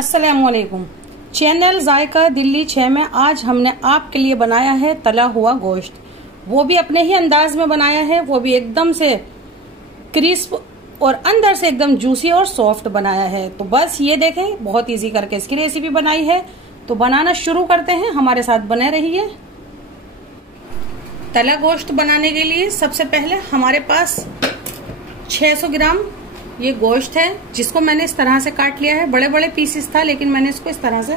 अस्सलामुअलैकुम। चैनल जायका दिल्ली 6 में आज हमने आपके लिए बनाया है तला हुआ गोश्त। वो भी अपने ही अंदाज में बनाया है, वो भी एकदम से क्रिस्प और अंदर से एकदम जूसी और सॉफ्ट बनाया है। तो बस ये देखें, बहुत इजी करके इसकी रेसिपी बनाई है। तो बनाना शुरू करते हैं, हमारे साथ बने रहिए। तला गोश्त बनाने के लिए सबसे पहले हमारे पास 600 ग्राम ये गोश्त है, जिसको मैंने इस तरह से काट लिया है। बड़े बड़े पीसेस था, लेकिन मैंने इसको इस तरह से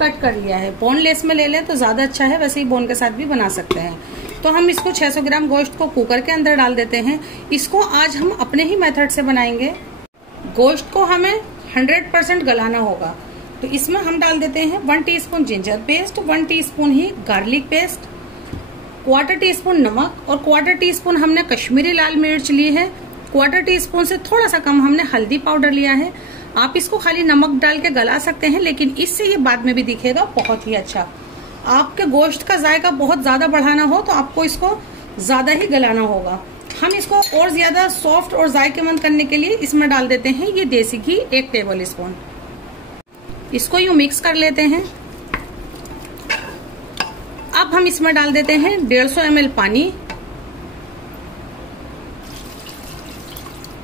कट कर लिया है। बोनलेस में ले लें तो ज्यादा अच्छा है, वैसे ही बोन के साथ भी बना सकते हैं। तो हम इसको 600 ग्राम गोश्त को कुकर के अंदर डाल देते हैं। इसको आज हम अपने ही मेथड से बनाएंगे। गोश्त को हमें 100% गलाना होगा, तो इसमें हम डाल देते हैं 1 टीस्पून जिंजर पेस्ट, 1 टीस्पून ही गार्लिक पेस्ट, 1/4 टीस्पून नमक और 1/4 टीस्पून हमने कश्मीरी लाल मिर्च ली है। 1/4 टीस्पून से थोड़ा सा कम हमने हल्दी पाउडर लिया है। आप इसको खाली नमक डाल के गला सकते हैं, लेकिन इससे ये बाद में भी दिखेगा बहुत ही अच्छा। आपके गोश्त का जायका बहुत ज्यादा बढ़ाना हो तो आपको इसको ज्यादा ही गलाना होगा। हम इसको और ज्यादा सॉफ्ट और जायकेमंद करने के लिए इसमें डाल देते हैं ये देसी घी 1 टेबल स्पून। इसको यूं मिक्स कर लेते हैं। अब हम इसमें डाल देते हैं 150 ml पानी।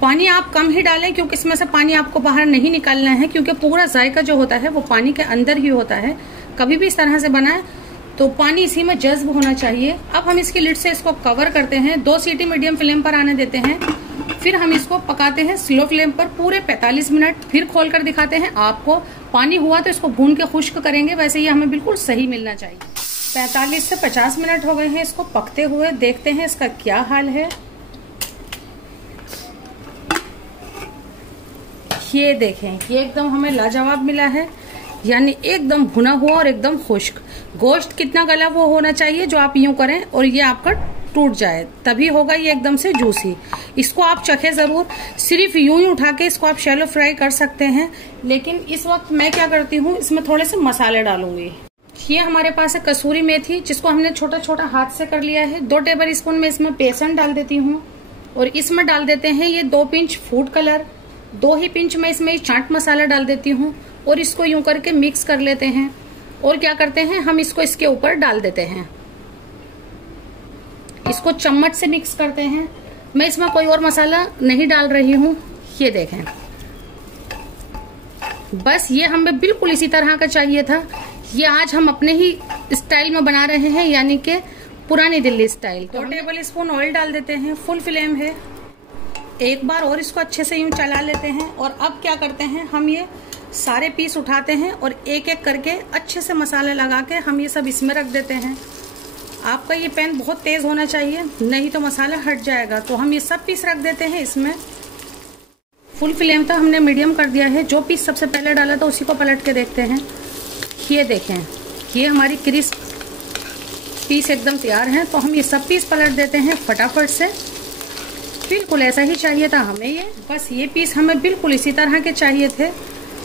पानी आप कम ही डालें, क्योंकि इसमें से पानी आपको बाहर नहीं निकालना है, क्योंकि पूरा जायका जो होता है वो पानी के अंदर ही होता है। कभी भी इस तरह से बनाएं तो पानी इसी में जज्ब होना चाहिए। अब हम इसकी लिड से इसको कवर करते हैं, 2 सीटी मीडियम फ्लेम पर आने देते हैं। फिर हम इसको पकाते हैं स्लो फ्लेम पर पूरे 45 मिनट। फिर खोल कर दिखाते हैं आपको। पानी हुआ तो इसको भून के खुश्क करेंगे, वैसे ये हमें बिल्कुल सही मिलना चाहिए। 45 से 50 मिनट हो गए हैं इसको पकते हुए। देखते हैं इसका क्या हाल है। ये देखें, ये एकदम हमें लाजवाब मिला है, यानी एकदम भुना हुआ और एकदम खुश्क। गोश्त कितना गला वो होना चाहिए जो आप यूं करें और ये आपका टूट जाए, तभी होगा ये एकदम से जूसी। इसको आप चखें जरूर। सिर्फ यूं ही उठा के इसको आप शैलो फ्राई कर सकते हैं, लेकिन इस वक्त मैं क्या करती हूँ, इसमें थोड़े से मसाले डालूंगी। ये हमारे पास है कसूरी मेथी, जिसको हमने छोटा छोटा हाथ से कर लिया है। 2 टेबल स्पून में इसमें बेसन डाल देती हूँ और इसमें डाल देते हैं ये 2 पिंच फूड कलर, 2 ही पिंच में इसमें चाट मसाला डाल देती हूँ और इसको यूं करके मिक्स कर लेते हैं। और क्या करते हैं, हम इसको इसके ऊपर डाल देते हैं। इसको चम्मच से मिक्स करते हैं। मैं इसमें कोई और मसाला नहीं डाल रही हूँ। ये देखें, बस ये हमें बिल्कुल इसी तरह का चाहिए था। ये आज हम अपने ही स्टाइल में बना रहे हैं, यानी कि पुरानी Delhi style. 2 table spoon oil डाल देते हैं, फुल फ्लेम है। एक बार और इसको अच्छे से यूं चला लेते हैं। और अब क्या करते हैं, हम ये सारे पीस उठाते हैं और एक एक करके अच्छे से मसाला लगा के हम ये सब इसमें रख देते हैं। आपका ये पैन बहुत तेज होना चाहिए, नहीं तो मसाला हट जाएगा। तो हम ये सब पीस रख देते हैं इसमें। फुल फ्लेम तक हमने मीडियम कर दिया है। जो पीस सबसे पहले डाला था उसी को पलट के देखते हैं। ये देखें, ये हमारी क्रिस्प पीस एकदम तैयार हैं। तो हम ये सब पीस पलट देते हैं फटाफट से। बिल्कुल ऐसा ही चाहिए था हमें ये, बस ये पीस हमें बिल्कुल इसी तरह के चाहिए थे।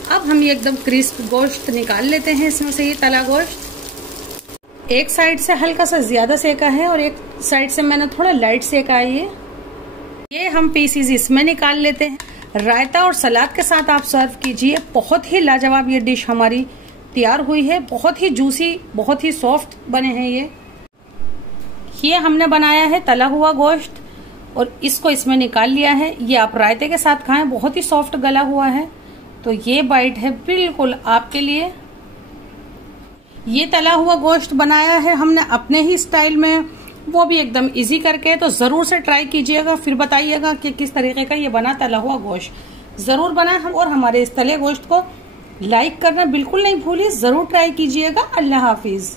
अब हम ये एकदम क्रिस्प गोश्त निकाल लेते हैं इसमें से, ये तला गोश्त। एक साइड से हल्का सा ज्यादा सेका है और एक साइड से मैंने थोड़ा लाइट सेका है। ये हम पीसीज इसमें निकाल लेते हैं। रायता और सलाद के साथ आप सर्व कीजिए। बहुत ही लाजवाब ये डिश हमारी तैयार हुई है। बहुत ही जूसी, बहुत ही सॉफ्ट बने हैं ये हमने बनाया है तला हुआ गोश्त और इसको इसमें निकाल लिया है। ये आप रायते के साथ खाएं, बहुत ही सॉफ्ट गला हुआ है। तो ये बाइट है बिल्कुल आपके लिए। ये तला हुआ गोश्त बनाया है हमने अपने ही स्टाइल में, वो भी एकदम इजी करके। तो जरूर से ट्राई कीजिएगा, फिर बताइएगा कि किस तरीके का ये बना तला हुआ गोश्त। जरूर बनाए और हमारे इस तले गोश्त को लाइक करना बिल्कुल नहीं भूलिए। जरूर ट्राई कीजिएगा। अल्लाह हाफिज।